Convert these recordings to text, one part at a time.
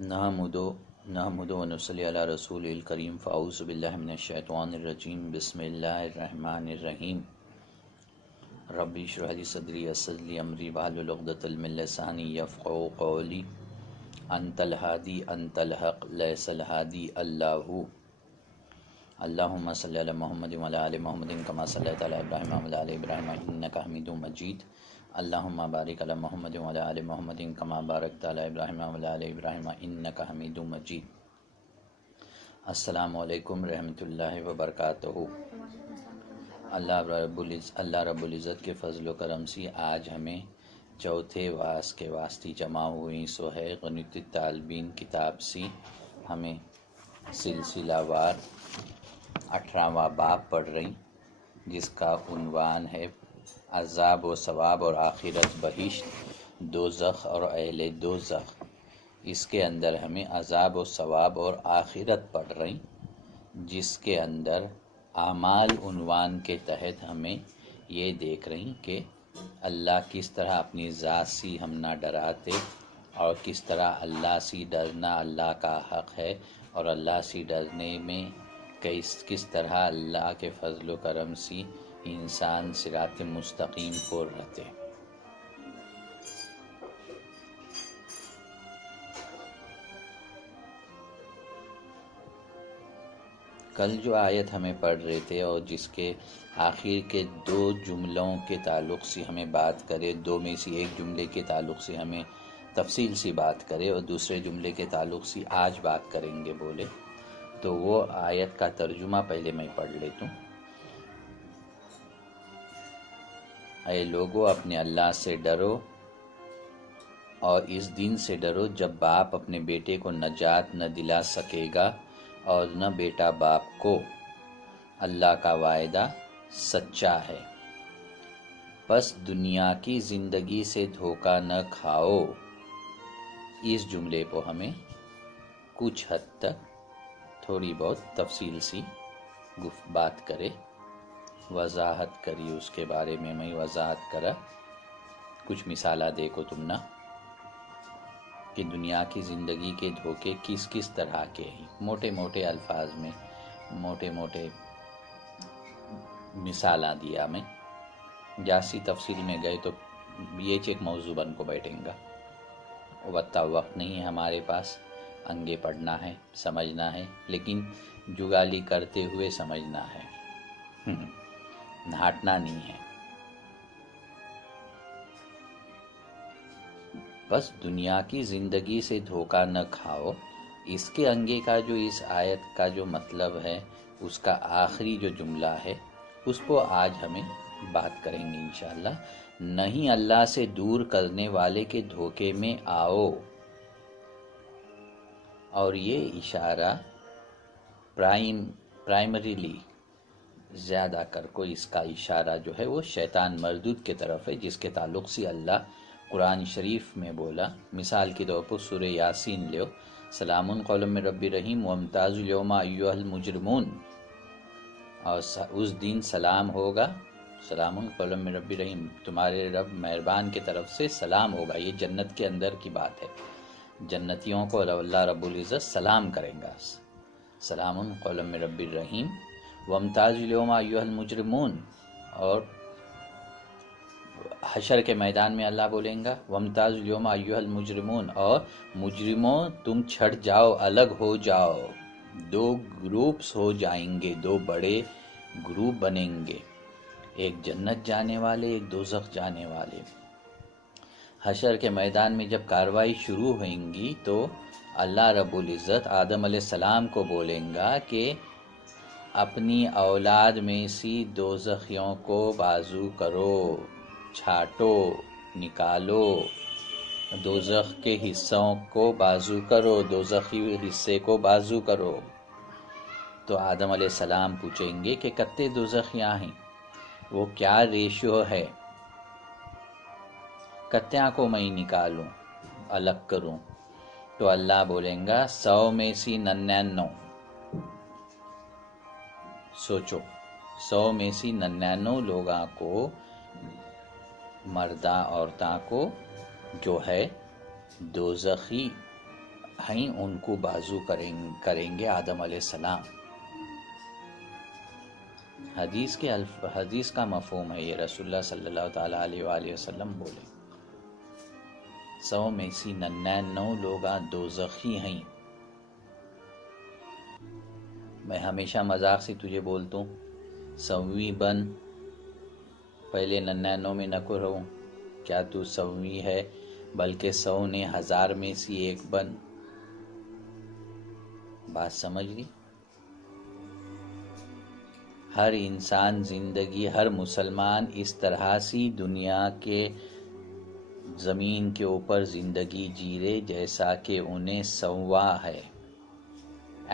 نحمد و نصلی علی رسول الکریم فاعوذ باللہ من الشیطان الرجیم بسم اللہ الرحمن الرحیم ربی اشرح لی صدری یسر لی امری واحلل عقدۃ من لسانی یفقهوا قولی انت الہادی انت الحق لیس الہادی اللہ اللہم صلی علی محمد وعلی آل محمد کما صلیت علی ابراہیم وعلی آل ابراہیم انک حمید مجید اللہم بارک علی محمد وعلی آل محمد کما بارکت علی ابراہیم وعلی آل ابراہیم انک حمید مجید۔ السلام علیکم رحمۃ اللہ وبرکاتہ۔ اللہ رب العزت کے فضل و کرم سے آج ہمیں چوتھے واس کے واسطے جمع ہوئی سو ہے غنیۃ الطالبین کتاب سے ہمیں سلسلہ وار 18واں باب پڑھ رہی، جس کا عنوان ہے عذاب و ثواب اور آخرت بہشت، دوزخ اور اہل دوزخ۔ اس کے اندر ہمیں عذاب و ثواب اور آخرت پڑھ رہی، جس کے اندر اعمال عنوان کے تحت ہمیں یہ دیکھ رہی کہ اللہ کس طرح اپنی ذات سے ہم نہ ڈراتے اور کس طرح اللہ سے ڈرنا اللہ کا حق ہے، اور اللہ سے ڈرنے میں کس طرح اللہ کے فضل و کرم سے انسان صراط مستقیم پر رہتے۔ کل جو آیت ہمیں پڑھ رہے تھے اور جس کے آخر کے دو جملوں کے تعلق سے ہمیں بات کرے، دو میں سے ایک جملے کے تعلق سے ہمیں تفصیل سے بات کرے اور دوسرے جملے کے تعلق سے آج بات کریں گے بولے، تو وہ آیت کا ترجمہ پہلے میں پڑھ لیتا ہوں۔ اے لوگو، اپنے اللہ سے ڈرو اور اس دن سے ڈرو جب باپ اپنے بیٹے کو نجات نہ دلا سکے گا اور نہ بیٹا باپ کو۔ اللہ کا وعدہ سچا ہے، بس دنیا کی زندگی سے دھوکہ نہ کھاؤ۔ اس جملے کو ہمیں کچھ حد تک تھوڑی بہت تفصیل سی بات کرے، وضاحت کری، اس کے بارے میں وضاحت کرا، کچھ مثالہ دیکھو تم نہ کہ دنیا کی زندگی کے دھوکے کس کس طرح کے ہیں، موٹے موٹے الفاظ میں موٹے موٹے مثالہ دیا میں، جاسی تفصیل میں گئے تو یہ ایک موضوع بن کو بیٹھیں گا، وقت نہیں ہے ہمارے پاس، انگے پڑھنا ہے، سمجھنا ہے، لیکن جگالی کرتے ہوئے سمجھنا ہے، ہٹنا نہیں ہے۔ بس دنیا کی زندگی سے دھوکہ نہ کھاؤ، اس کے انگے کا جو اس آیت کا جو مطلب ہے، اس کا آخری جو جملہ ہے، اس کو آج ہمیں بات کریں گے انشاءاللہ۔ نہیں اللہ سے دور کرنے والے کے دھوکے میں آؤ، اور یہ اشارہ پرائمریلی زیادہ کر کو اس کا اشارہ جو ہے وہ شیطان مردود کے طرف ہے، جس کے تعلق سے اللہ قرآن شریف میں بولا۔ مثال کے طور پر سورہ یاسین لیو، سلام قولا من رب رحیم وامتازوا الیوم ایھا المجرمون، اور اس دن سلام ہوگا، سلام قولا من رب رحیم، تمہارے رب مہربان کی طرف سے سلام ہوگا۔ یہ جنت کے اندر کی بات ہے، جنتیوں کو اللہ رب العزت سلام کریں گا، سلام قولا من رب الرحیم وامتازوا الیوم ایھا المجرمون، اور حشر کے میدان میں اللہ بولیں گا وامتازوا الیوم ایھا المجرمون، اور مجرموں تم چھٹ جاؤ، الگ ہو جاؤ، دو گروپس ہو جائیں گے، دو بڑے گروپ بنیں گے، ایک جنت جانے والے، ایک دوزخ جانے والے۔ حشر کے میدان میں جب کاروائی شروع ہوئیں گی تو اللہ رب العزت آدم علیہ السلام کو بولیں گا کہ اپنی اولاد میں سے دوزخیوں کو بازو کرو، چھاٹو، نکالو، دوزخ کے حصوں کو بازو کرو، دوزخی حصے کو بازو کرو۔ تو آدم علیہ السلام پوچھیں گے کہ کتے دوزخیاں ہیں، وہ کیا ریشیو ہے، کتیاں کو میں نکالوں، الگ کروں؟ تو اللہ بولیں گا 100 میں سے 99۔ سوچو، 100 میں سے 99 لوگاں کو، مرداں عورتاں کو جو ہے دوزخی ہیں ان کو بازو کریں گے آدم علیہ السلام۔ حدیث کا مفہوم ہے یہ، رسول اللہ صلی اللہ تعالیٰ علیہ وآلہ وسلم بولے 100 میں سے 99 لوگ دوزخی ہیں۔ میں ہمیشہ مذاق سے تجھے بولتا ہوں 100ویں بن، پہلے 99 میں نہ کو رہوں، کیا تو 100ویں ہے؟ بلکہ 100 نے 1000 میں سے ایک بن۔ بات سمجھ لی؟ ہر انسان زندگی، ہر مسلمان اس طرح سے دنیا کے زمین کے اوپر زندگی جی رہے جیسا کہ انہیں 100واں ہے،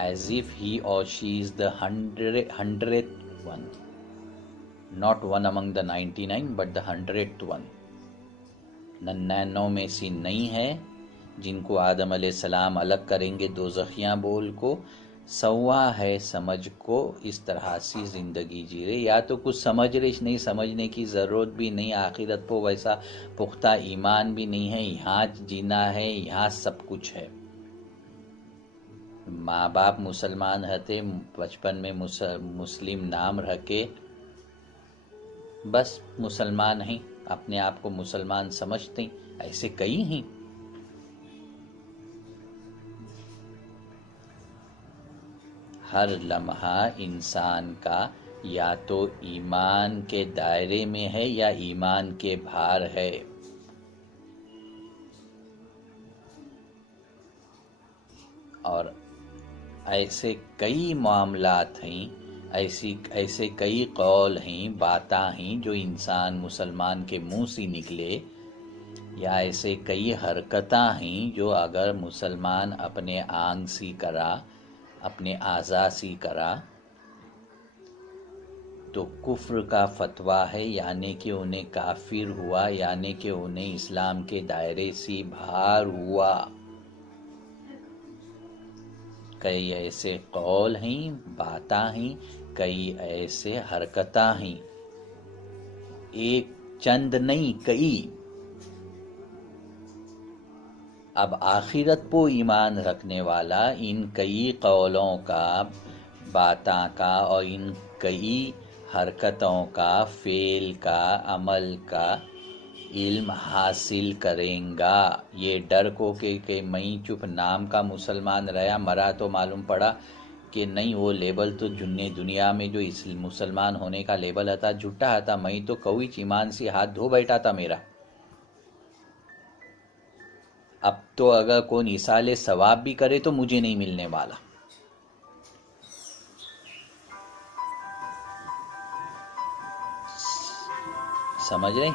as if he or she is the 100th one, not one among the 99 but the 100th one۔ 99 میں سے نہیں ہے جن کو آدم علیہ السلام الگ کریں گے دوزخیاں بول کو، 100واں ہے سمجھ کو اس طرح سے زندگی جی رہے۔ یا تو کچھ سمجھ رہے، نہیں سمجھنے کی ضرورت بھی نہیں، آخرت پہ ویسا پختہ ایمان بھی نہیں ہے، یہاں جینا ہے، یہاں سب کچھ ہے۔ ماں باپ مسلمان رہتے، بچپن میں مسلم نام رکھے، بس مسلمان ہیں، اپنے آپ کو مسلمان سمجھتے ہیں، ایسے کئی ہیں۔ ہر لمحہ انسان کا یا تو ایمان کے دائرے میں ہے یا ایمان کے باہر ہے۔ اور ایسے کئی معاملات ہیں، ایسے کئی قول ہیں، باتاں ہیں جو انسان مسلمان کے منہ سے نکلے، یا ایسے کئی حرکتاں ہیں جو اگر مسلمان اپنے آنگ سے کرا، اپنے اعضاء سے کرا تو کفر کا فتویٰ ہے، یعنی کہ انہیں کافر ہوا، یعنی کہ انہیں اسلام کے دائرے سے باہر ہوا۔ کئی ایسے قول ہیں، باتاں ہیں، کئی ایسے حرکتاں ہیں، ایک چند نہیں کئی۔ اب آخرت پہ ایمان رکھنے والا ان کئی قولوں کا، باتاں کا اور ان کئی حرکتوں کا، فعل کا، عمل کا علم حاصل کریں گا۔ یہ ڈر کو کہ میں چپ نام کا مسلمان رہا، مرا تو معلوم پڑا کہ نہیں، وہ لیبل تو دنیا میں جو اس مسلمان ہونے کا لیبل تھا جھوٹا تھا، میں تو کوئی ایمان سے ہاتھ دھو بیٹھا تھا میرا۔ اب تو اگر کوئی ایصال ثواب بھی کرے تو مجھے نہیں ملنے والا۔ سمجھ رہے؟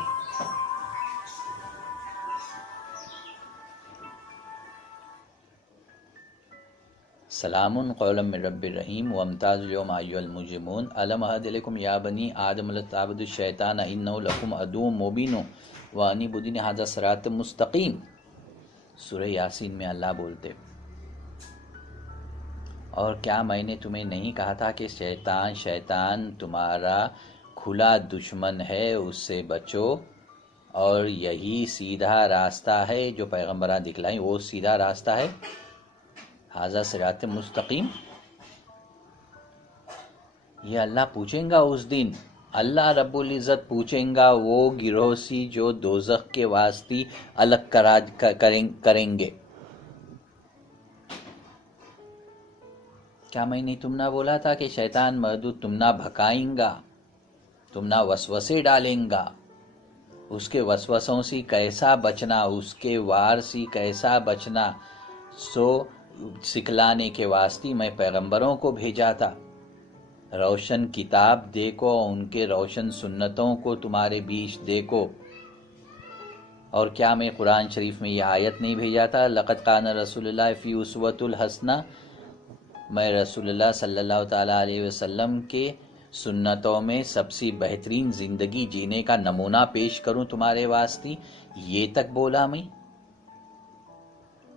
سلام قولا من رب الرحیم وامتاز اليوم ایھا المجرمون الم اعہد الیکم یا بنی آدم لا تعبدوا الشیطان انہ لکم عدو مبین وان اعبدونی ھذا صراط مستقیم۔ سورہ یاسین میں اللہ بولتے، اور کیا میں نے تمہیں نہیں کہا تھا کہ شیطان تمہارا کھلا دشمن ہے، اس سے بچو، اور یہی سیدھا راستہ ہے جو پیغمبراں دکھلائیں، وہ سیدھا راستہ ہے، ھذا صراط مستقیم۔ یہ اللہ پوچھیں گا اس دن، اللہ رب العزت پوچھیں گا وہ گروہ سی جو دوزخ کے واسطے الگ کریں گے، کیا میں نے تم نہ بولا تھا کہ شیطان مردود تم نہ بھکائیں گا، تم نہ وسوسے ڈالیں گا، اس کے وسوسوں سے کیسا بچنا، اس کے وار سے کیسا بچنا، سو سکھلانے کے واسطے میں پیغمبروں کو بھیجا تھا، روشن کتاب دیکھو، ان کے روشن سنتوں کو تمہارے بیچ دیکھو۔ اور کیا میں قرآن شریف میں یہ آیت نہیں بھیجا تھا، لقد کان رسول اللہ فی اسوۃ الحسنہ، میں رسول اللہ صلی اللہ تعالیٰ علیہ وسلم کے سنتوں میں سب سے بہترین زندگی جینے کا نمونہ پیش کروں تمہارے واسطے، یہ تک بولا میں۔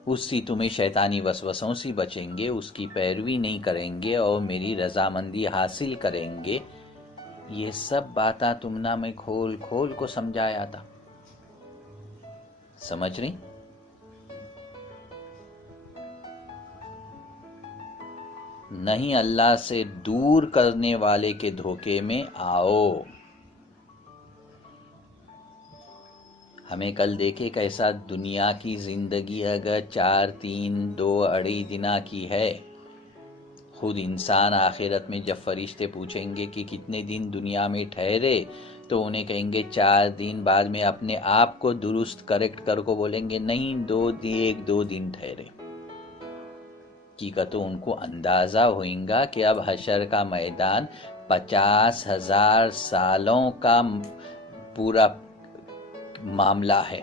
اس سے تمہیں شیطانی وسوسوں سے بچیں گے، اس کی پیروی نہیں کریں گے اور میری رضامندی حاصل کریں گے۔ یہ سب باتیں تم نے میں کھول کھول کو سمجھایا تھا، سمجھ رہی؟ نہیں اللہ سے دور کرنے والے کے دھوکے میں آؤ۔ ہمیں کل دیکھے کیسا دنیا کی زندگی اگر 4 3 2 اڑھی دنا کی ہے، خود انسان آخرت میں جب فرشتے پوچھیں گے کہ کتنے دن دنیا میں ٹھہرے تو انہیں کہیں گے 4 دن، بعد میں اپنے آپ کو درست کریکٹ کر کو بولیں گے نہیں 1 2 دن ٹھہرے۔ کی تو ان کو اندازہ ہوئیں گا کہ اب حشر کا میدان 50,000 سالوں کا پورا معاملہ ہے۔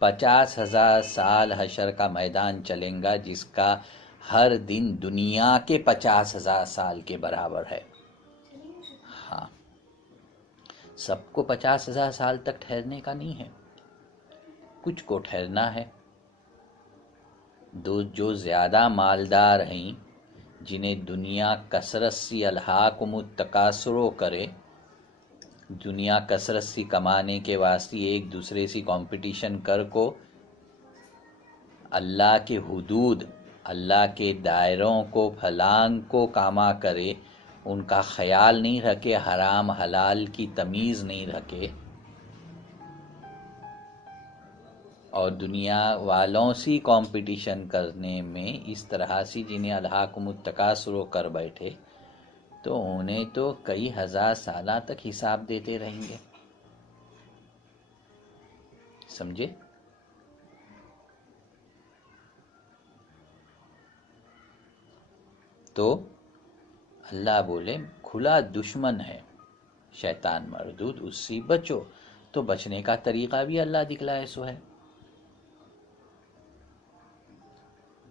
50,000 سال حشر کا میدان چلیں گا، جس کا ہر دن دنیا کے 50,000 سال کے برابر ہے۔ ہاں، سب کو 50,000 سال تک ٹھہرنے کا نہیں ہے، کچھ کو ٹھہرنا ہے۔ جو زیادہ مالدار ہیں، جنہیں دنیا کثرت سی الہاکم التکاثر کرے، دنیا کثرت سی کمانے کے واسطے ایک دوسرے سی کمپٹیشن کر کو اللہ کے حدود، اللہ کے دائروں کو پھلانگ کو کاما کرے، ان کا خیال نہیں رکھے، حرام حلال کی تمیز نہیں رکھے، اور دنیا والوں سی کمپٹیشن کرنے میں اس طرح سی جنہیں الہاکم التکاثر کر بیٹھے، تو انہیں تو کئی ہزار سالہ تک حساب دیتے رہیں گے۔ سمجھے؟ تو اللہ بولے کھلا دشمن ہے شیطان مردود، اس سے بچو۔ تو بچنے کا طریقہ بھی اللہ دکھلائے سو ہے۔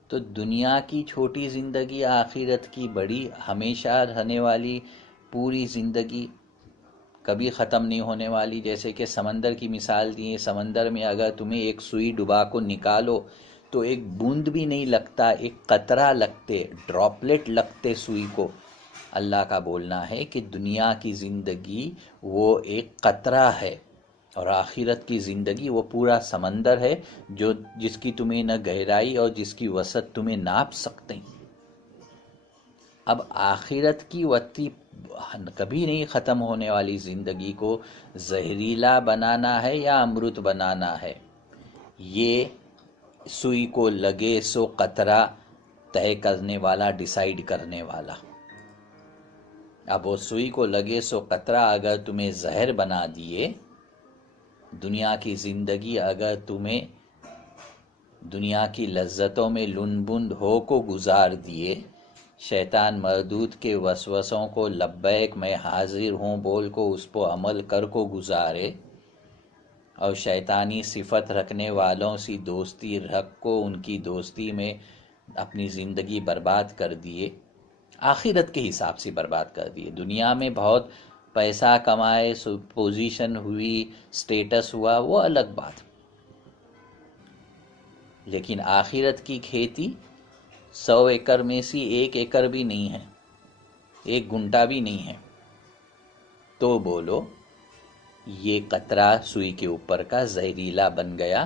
تو دنیا کی چھوٹی زندگی، آخرت کی بڑی، ہمیشہ رہنے والی پوری زندگی، کبھی ختم نہیں ہونے والی۔ جیسے کہ سمندر کی مثال دی ہے، سمندر میں اگر تمہیں ایک سوئی ڈبا کو نکالو تو ایک بوند بھی نہیں لگتا، ایک قطرہ لگتے، ڈراپلٹ لگتے سوئی کو۔ اللہ کا بولنا ہے کہ دنیا کی زندگی وہ ایک قطرہ ہے، اور آخرت کی زندگی وہ پورا سمندر ہے، جس کی تمہیں نہ گہرائی اور جس کی وسعت تمہیں ناپ سکتے ہیں۔ اب آخرت کی وتی کبھی نہیں ختم ہونے والی زندگی کو زہریلا بنانا ہے یا امرت بنانا ہے، یہ سوئی کو لگے سو قطرہ طے کرنے والا، ڈیسائیڈ کرنے والا۔ اب وہ سوئی کو لگے سو قطرہ اگر تمہیں زہر بنا دیے، دنیا کی زندگی اگر تمہیں دنیا کی لذتوں میں لنبند ہو کو گزار دیے، شیطان مردود کے وسوسوں کو لبیک میں حاضر ہوں بول کو اس پہ عمل کر کو گزارے، اور شیطانی صفت رکھنے والوں سی دوستی رکھ کو ان کی دوستی میں اپنی زندگی برباد کر دیے، آخرت کے حساب سے برباد کر دیے۔ دنیا میں بہت پیسہ کمائے، پوزیشن ہوئی، سٹیٹس ہوا، وہ الگ بات، لیکن آخرت کی کھیتی 100 ایکڑ میں سے 1 ایکڑ بھی نہیں ہے، 1 گھنٹہ بھی نہیں ہے، تو بولو یہ قطرہ سوئی کے اوپر کا زہریلا بن گیا،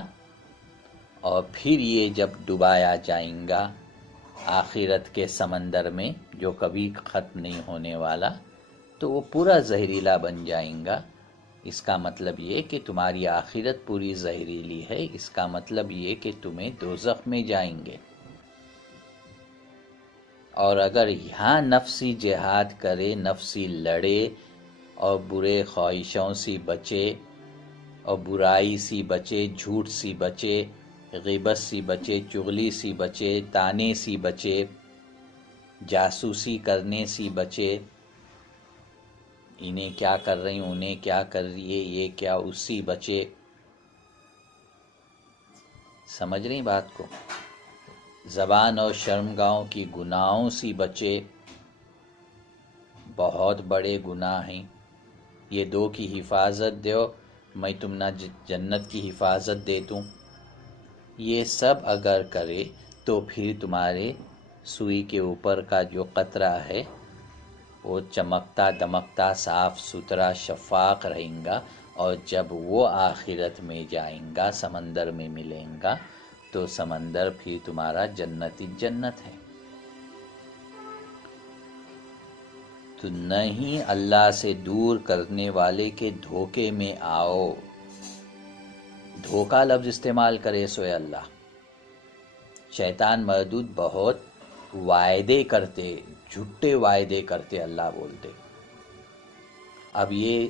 اور پھر یہ جب ڈبایا جائیں گا آخرت کے سمندر میں جو کبھی ختم نہیں ہونے والا، تو وہ پورا زہریلا بن جائیں گا۔ اس کا مطلب یہ کہ تمہاری آخرت پوری زہریلی ہے، اس کا مطلب یہ کہ تمہیں دوزخ میں جائیں گے۔ اور اگر یہاں نفسی جہاد کرے، نفسی لڑے، اور برے خواہشوں سے بچے، اور برائی سے بچے، جھوٹ سے بچے، غیبت سے بچے، چغلی سے بچے، تانے سے بچے، جاسوسی کرنے سے بچے، انہیں کیا کر رہی ہیں، انہیں کیا کر رہی ہے، یہ کیا، اس سے بچے۔ سمجھ رہی بات کو؟ زبان اور شرمگاہوں کی گناہوں سے بچے، بہت بڑے گناہ ہیں۔ یہ 2 کی حفاظت دیو، میں تم نہ جنت کی حفاظت دے دوں۔ یہ سب اگر کرے تو پھر تمہارے سوئی کے اوپر کا جو قطرہ ہے وہ چمکتا دمکتا صاف ستھرا شفاف رہیں گا، اور جب وہ آخرت میں جائیں گا، سمندر میں ملیں گا، تو سمندر پھر تمہارا جنت ہی جنت ہے۔ تو نہیں اللہ سے دور کرنے والے کے دھوکے میں آؤ۔ دھوکا لفظ استعمال کرے سوئے اللہ۔ شیطان مردود بہت وعدے کرتے، جھوٹے وعدے کرتے، اللہ بولتے۔ اب یہ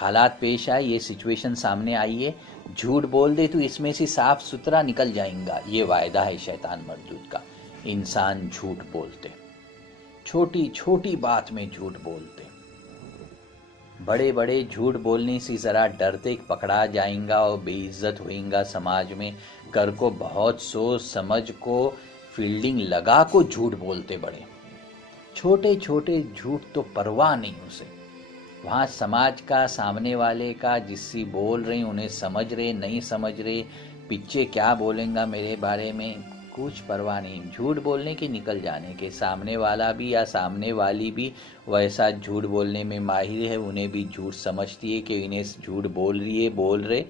حالات پیش آئے، یہ سچویشن سامنے آئی ہے، جھوٹ بول دے تو اس میں سے صاف ستھرا نکل جائیں گا، یہ وعدہ ہے شیطان مردود کا۔ انسان جھوٹ بولتے، چھوٹی چھوٹی بات میں جھوٹ بولتے، بڑے بڑے جھوٹ بولنے سے ذرا ڈرتے پکڑا جائیں گا اور بے عزت ہوئیں گا سماج میں، کر کو بہت سوچ سمجھ کو فیلڈنگ لگا کو جھوٹ بولتے بڑے، چھوٹے چھوٹے جھوٹ تو پرواہ نہیں اسے، وہاں سماج کا، سامنے والے کا، جس سے بول رہے ہیں انہیں سمجھ رہے نہیں سمجھ رہے، پیچھے کیا بولیں گا میرے بارے میں، کچھ پرواہ نہیں، جھوٹ بولنے کے نکل جانے کے۔ سامنے والا بھی یا سامنے والی بھی ویسا جھوٹ بولنے میں ماہر ہے، انہیں بھی جھوٹ سمجھتی ہے کہ انہیں جھوٹ بول رہی ہے، بول رہے،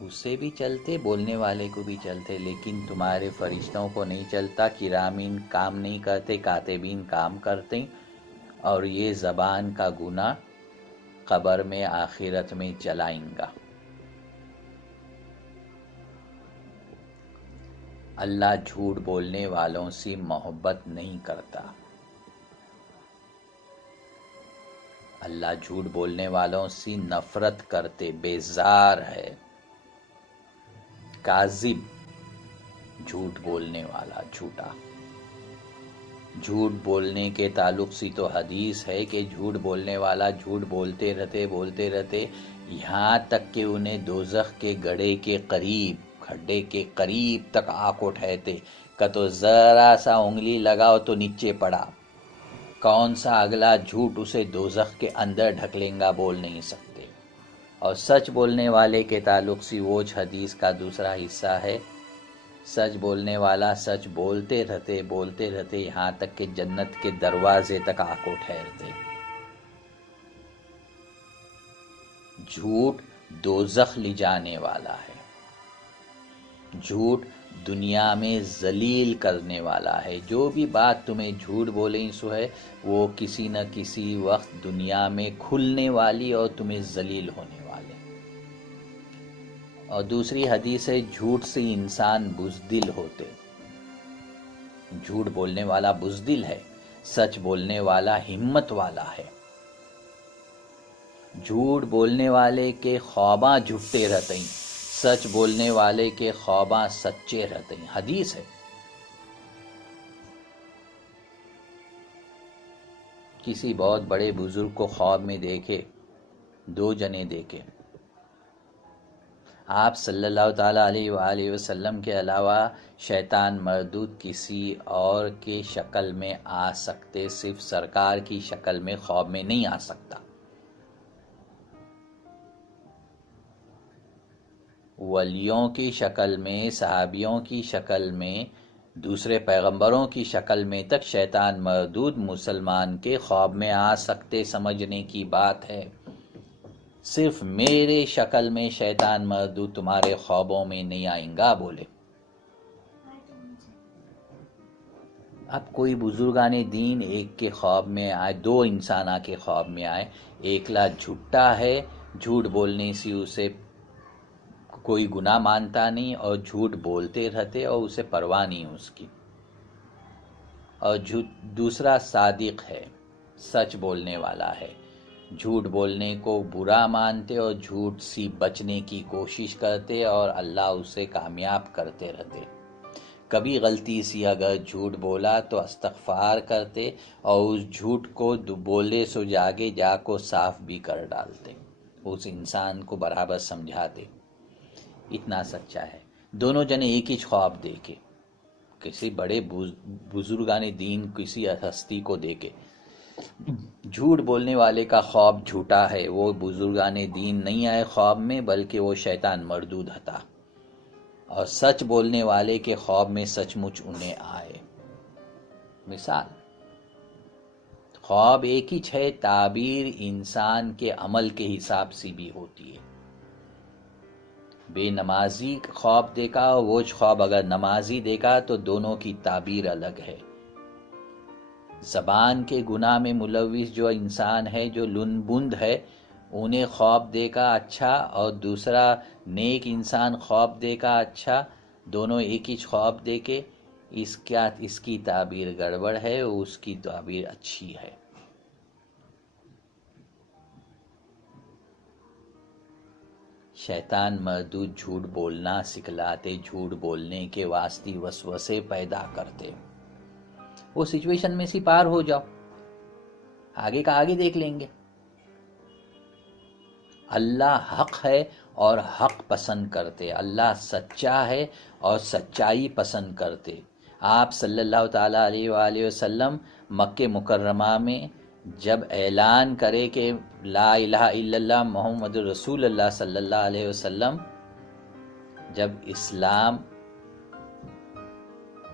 اس سے بھی چلتے، بولنے والے کو بھی چلتے، لیکن تمہارے فرشتوں کو نہیں چلتا، کرامین کام نہیں کرتے، کاتبین کام کرتے، اور یہ زبان کا گناہ قبر میں آخرت میں چلائیں گا۔ اللہ جھوٹ بولنے والوں سے محبت نہیں کرتا، اللہ جھوٹ بولنے والوں سے نفرت کرتے، بیزار ہے۔ کاذب، جھوٹ بولنے والا، جھوٹا۔ جھوٹ بولنے کے تعلق سے تو حدیث ہے کہ جھوٹ بولنے والا جھوٹ بولتے رہتے یہاں تک کہ انہیں دوزخ کے گڑھے کے قریب، کھڈے کے قریب تک آنکھ اٹھاتے کہ تو ذرا سا انگلی لگاؤ تو نیچے پڑا، کون سا اگلا جھوٹ اسے دوزخ کے اندر ڈھکلیں گا، بول نہیں سکتے۔ اور سچ بولنے والے کے تعلق سے وہ حدیث کا دوسرا حصہ ہے، سچ بولنے والا سچ بولتے رہتے یہاں تک کہ جنت کے دروازے تک آ کو ٹھہرتے۔ جھوٹ دوزخ لے جانے والا ہے، جھوٹ دنیا میں ذلیل کرنے والا ہے۔ جو بھی بات تمہیں جھوٹ بولیں سو ہے، وہ کسی نہ کسی وقت دنیا میں کھلنے والی اور تمہیں ذلیل ہونے والے۔ اور دوسری حدیث ہے، جھوٹ سے انسان بزدل ہوتے، جھوٹ بولنے والا بزدل ہے، سچ بولنے والا ہمت والا ہے۔ جھوٹ بولنے والے کے خواباں جھوٹے رہتے ہیں، سچ بولنے والے کے خواباں سچے رہتے ہیں، حدیث ہے۔ کسی بہت بڑے بزرگ کو خواب میں دیکھے، دو جنے دیکھے، آپ صلی اللہ تعالیٰ علیہ وآلہ وسلم کے علاوہ شیطان مردود کسی اور کی شکل میں آ سکتے، صرف سرکار کی شکل میں خواب میں نہیں آ سکتا۔ ولیوں کی شکل میں، صحابیوں کی شکل میں، دوسرے پیغمبروں کی شکل میں تک شیطان مردود مسلمان کے خواب میں آ سکتے، سمجھنے کی بات ہے۔ صرف میرے شکل میں شیطان مردود تمہارے خوابوں میں نہیں آئیں گا، بولے۔ اب کوئی بزرگان دین ایک کے خواب میں آئے، دو انسانہ کے خواب میں آئے، ایکلا جھوٹا ہے، جھوٹ بولنے سے اسے کوئی گناہ مانتا نہیں اور جھوٹ بولتے رہتے اور اسے پرواہ نہیں اس کی، اور دوسرا صادق ہے، سچ بولنے والا ہے، جھوٹ بولنے کو برا مانتے اور جھوٹ سے بچنے کی کوشش کرتے اور اللہ اسے کامیاب کرتے رہتے۔ کبھی غلطی سے اگر جھوٹ بولا تو استغفار کرتے اور اس جھوٹ کو بولے سو جاگے جا کو صاف بھی کر ڈالتے، اس انسان کو برابر سمجھاتے، اتنا سچا ہے۔ دونوں جنے ایک ہی خواب دیکھے، کسی بڑے بزرگان دین کسی ہستی کو دیکھے، جھوٹ بولنے والے کا خواب جھوٹا ہے، وہ بزرگان دین نہیں آئے خواب میں بلکہ وہ شیطان مردود تھا، اور سچ بولنے والے کے خواب میں سچ مچ انہیں آئے۔ مثال، خواب ایک ہی ہے، تعبیر انسان کے عمل کے حساب سے بھی ہوتی ہے۔ بے نمازی خواب دیکھا اور وہ خواب اگر نمازی دیکھا تو دونوں کی تعبیر الگ ہے۔ زبان کے گناہ میں ملوث جو انسان ہے، جو لن بند ہے، انہیں خواب دیکھا اچھا، اور دوسرا نیک انسان خواب دیکھا اچھا، دونوں ایک ہی خواب دیکھے، اس کی تعبیر گڑبڑ ہے، اس کی تعبیر اچھی ہے۔ شیطان مردود جھوٹ بولنا سکھلاتے، جھوٹ بولنے کے واسطے وسوسے پیدا کرتے۔ وہ سچویشن میں سے پار ہو جاؤ، آگے کا آگے دیکھ لیں گے۔ اللہ حق ہے اور حق پسند کرتے، اللہ سچا ہے اور سچائی پسند کرتے۔ آپ صلی اللہ تعالیٰ علیہ وآلہ وسلم مکہ مکرمہ میں جب اعلان کرے کہ لا الہ الا اللہ محمد رسول اللہ صلی اللہ علیہ وسلم، جب اسلام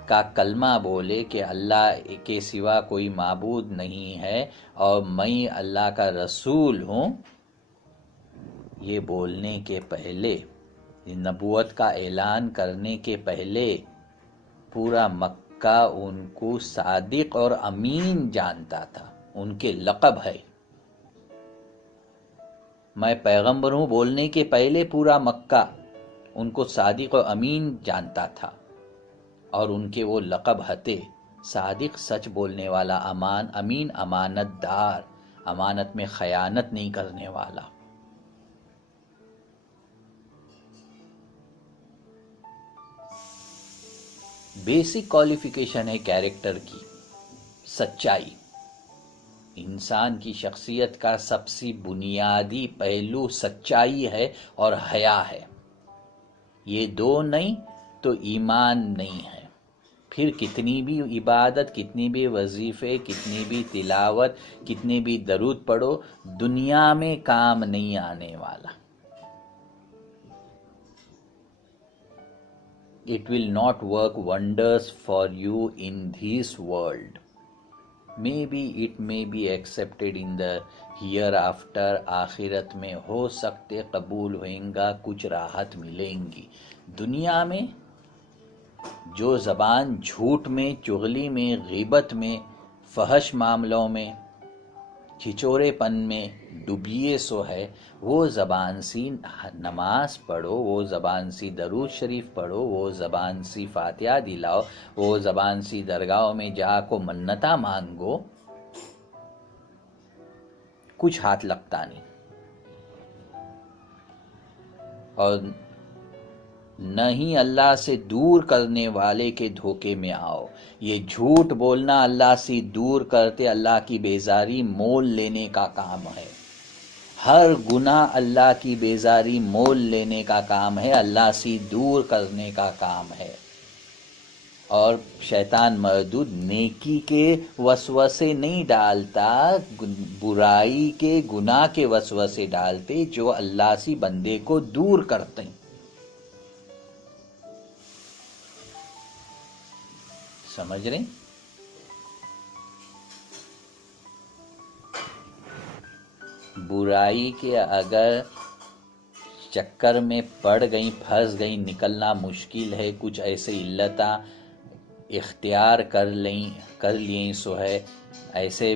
کا کلمہ بولے کہ اللہ کے سوا کوئی معبود نہیں ہے اور میں اللہ کا رسول ہوں، یہ بولنے کے پہلے، نبوت کا اعلان کرنے کے پہلے پورا مکہ ان کو صادق اور امین جانتا تھا، ان کے لقب ہے۔ میں پیغمبر ہوں بولنے کے پہلے پورا مکہ ان کو صادق اور امین جانتا تھا، اور ان کے وہ لقب ہتے، صادق سچ بولنے والا، امین امانت دار، امانت میں خیانت نہیں کرنے والا۔ بیسک کوالیفیکیشن ہے کیریکٹر کی سچائی۔ انسان کی شخصیت کا سب سے بنیادی پہلو سچائی ہے اور حیا ہے۔ یہ دو نہیں تو ایمان نہیں ہے۔ پھر کتنی بھی عبادت، کتنی بھی وظیفے، کتنی بھی تلاوت، کتنی بھی درود پڑھو، دنیا میں کام نہیں آنے والا۔ It will not work wonders for you in this world. Maybe it may be accepted in the hereafter. آخرت میں ہو سکتے قبول ہوئیں گا، کچھ راحت ملیں گی۔ دنیا میں جو زبان جھوٹ میں، چغلی میں، غیبت میں، فحش معاملوں میں، چھچورے پن میں ڈوبیے سو ہے، وہ زبان سی نماز پڑھو، وہ زبان سی درود شریف پڑھو، وہ زبان سی فاتحہ دلاؤ، وہ زبان سی درگاہوں میں جا کو منتیں مانگو، کچھ ہاتھ لگتا نہیں۔ اور نہ ہی اللہ سے دور کرنے والے کے دھوکے میں آؤ۔ یہ جھوٹ بولنا اللہ سے دور کرتے، اللہ کی بیزاری مول لینے کا کام ہے۔ ہر گناہ اللہ کی بیزاری مول لینے کا کام ہے، اللہ سے دور کرنے کا کام ہے۔ اور شیطان مردود نیکی کے وسوسے نہیں ڈالتا، برائی کے، گناہ کے وسوسے ڈالتے جو اللہ سے بندے کو دور کرتے ہیں۔ سمجھ رہے ہیں؟ برائی کے اگر چکر میں پڑ گئیں، پھنس گئیں، نکلنا مشکل ہے، کچھ ایسے علتاں اختیار کر لیں سو ہے، ایسے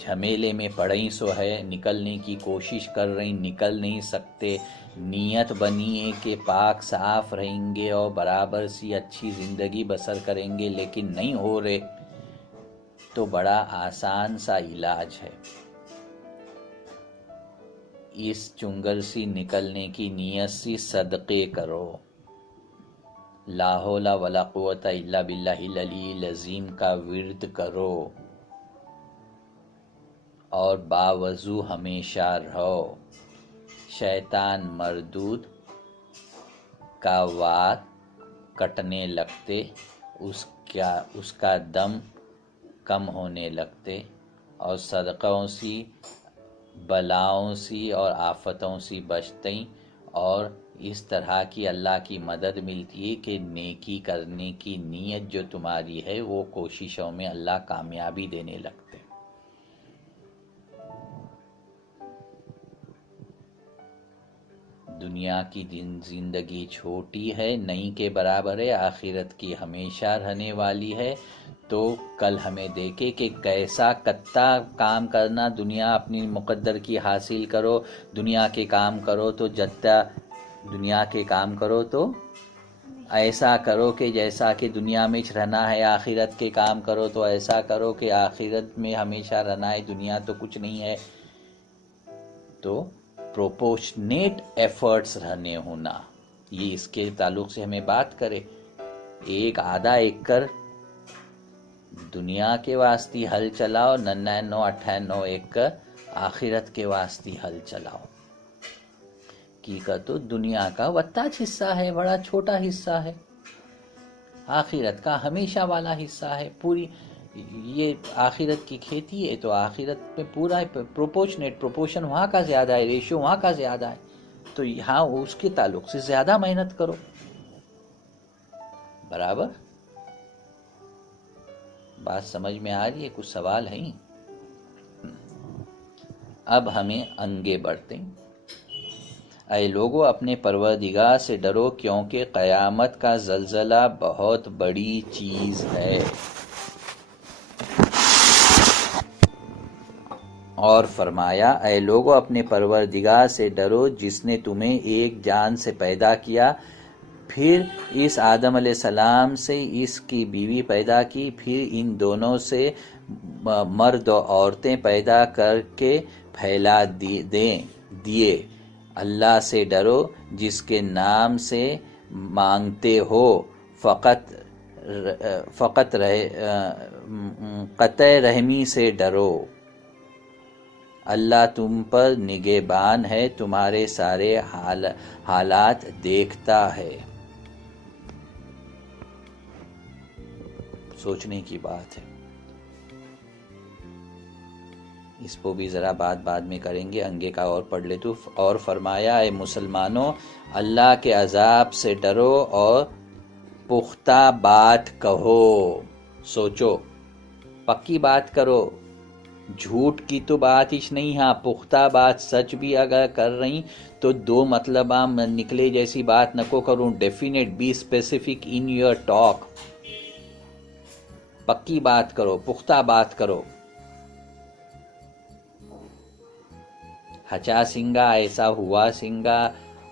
جھمیلے میں پڑیں سو ہے، نکلنے کی کوشش کر رہی، نکل نہیں سکتے، نیت بنیے کہ پاک صاف رہیں گے اور برابر سی اچھی زندگی بسر کریں گے، لیکن نہیں ہو رہے، تو بڑا آسان سا علاج ہے۔ اس چنگل سے نکلنے کی نیت سے صدقے کرو، لا حول ولا قوت الا باللہ العلی العظیم کا ورد کرو، اور باوضو ہمیشہ رہو۔ شیطان مردود کا وار کٹنے لگتے، اس کا دم کم ہونے لگتے، اور صدقوں سے، بلاؤں سے اور آفتوں سے بچتے، اور اس طرح کی اللہ کی مدد ملتی ہے کہ نیکی کرنے کی نیت جو تمہاری ہے وہ کوششوں میں اللہ کامیابی دینے لگتے۔ دنیا دنیا کی زندگی چھوٹی ہے، نہیں کے برابر ہے، آخرت کی ہمیشہ رہنے والی ہے۔ تو کل ہمیں دیکھے کہ کیسا کتا کام کرنا، دنیا اپنی مقدر کی حاصل کرو، دنیا کے کام کرو تو جتا دنیا کے کام کرو تو ایسا کرو کہ جیسا کہ دنیا میں رہنا ہے، آخرت کے کام کرو تو ایسا کرو کہ آخرت میں ہمیشہ رہنا ہے، دنیا تو کچھ نہیں ہے۔ تو پروپورشنیٹ ایفرٹس رہنے ہونا، یہ اس کے تعلق سے ہمیں بات کرے۔ ایک آدھا ایکڑ دنیا کے واسطے حل چلاؤ، 99 ایکڑ آخرت کے واسطے حل چلاؤ۔ کی کا تو دنیا کا وتاج حصہ ہے، بڑا چھوٹا حصہ ہے، آخرت کا ہمیشہ والا حصہ ہے۔ پوری یہ آخرت کی کھیتی ہے تو آخرت میں پورا پروپورشن وہاں کا زیادہ ہے، ریشو وہاں کا زیادہ ہے، تو یہاں اس کے تعلق سے زیادہ محنت کرو۔ برابر بات سمجھ میں آ رہی ہے؟ کچھ سوال ہیں؟ اب ہمیں آگے بڑھتے ہیں۔ اے لوگو اپنے پروردگار سے ڈرو، کیونکہ قیامت کا زلزلہ بہت بڑی چیز ہے۔ اور فرمایا، اے لوگو اپنے پروردگار سے ڈرو جس نے تمہیں ایک جان سے پیدا کیا، پھر اس آدم علیہ السلام سے اس کی بیوی پیدا کی، پھر ان دونوں سے مرد و عورتیں پیدا کر کے پھیلا دیے۔ اللہ سے ڈرو جس کے نام سے مانگتے ہو، فقط قطع رحمی سے ڈرو۔ اللہ تم پر نگہبان ہے، تمہارے سارے حالات دیکھتا ہے۔ سوچنے کی بات ہے، اس کو بھی ذرا بعد میں کریں گے، انگے کا اور پڑھ لے تو۔ اور فرمایا، اے مسلمانوں اللہ کے عذاب سے ڈرو اور پختہ بات کہو۔ سوچو، پکی بات کرو، جھوٹ کی تو بات ہی نہیں، ہاں پختہ بات سچ بھی اگر کر رہی تو دو مطلب نکلے جیسی بات نہ کو کروں، definite be specific in your talk, پکی بات کرو، پختہ بات کرو۔ ہچا سنگا ایسا ہوا سنگا،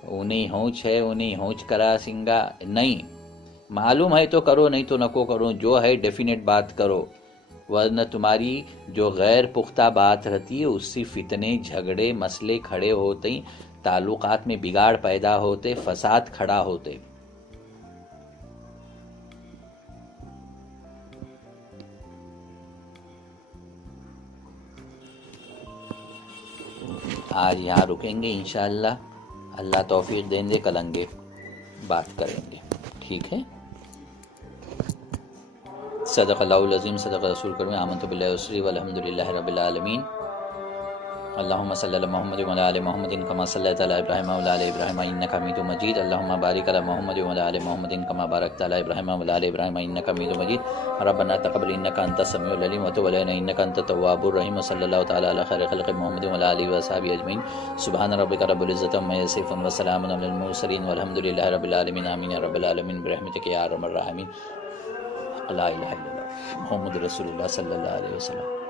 انہیں ہونچ ہے انہیں ہونچ کرا سنگا، نہیں، معلوم ہے تو کرو، نہیں تو نکو کرو، جو ہے ڈیفینیٹ بات کرو، ورنہ تمہاری جو غیر پختہ بات رہتی ہے اس سے فتنے جھگڑے مسئلے کھڑے ہوتے، تعلقات میں بگاڑ پیدا ہوتے، فساد کھڑا ہوتے۔ آج یہاں رکیں گے انشاءاللہ، اللہ توفیق دیں گے، کل آگے بات کریں گے، ٹھیک ہے؟ صدق اللہ العظیم، صدق رسول کریم، آمنت باللہ ورسولہ والحمدللہ رب العالمین۔ اللہم صلی علی محمد وعلی آل محمد کما صلیت علی ابراہیم وعلی آل ابراہیم انک حمید مجید۔ اللہم بارک علی محمد وعلی آل محمد کما بارکت علی ابراہیم وعلی آل ابراہیم انک حمید مجید۔ ربنا تقبل انک انت السمیع العلیم وتب علینا انک انت التواب الرحیم، وصلی اللہ تعالی علی خیر خلق محمد وعلی آلہ وصحبہ اجمعین۔ سبحان ربک رب العزۃ عما یصفون وسلام علی المرسلین والحمدللہ رب العالمین، آمین یا رب العالمین برحمتک یا ارحم الراحمین۔ لا الہ الا اللہ محمد رسول اللہ صلی اللہ علیہ وسلم۔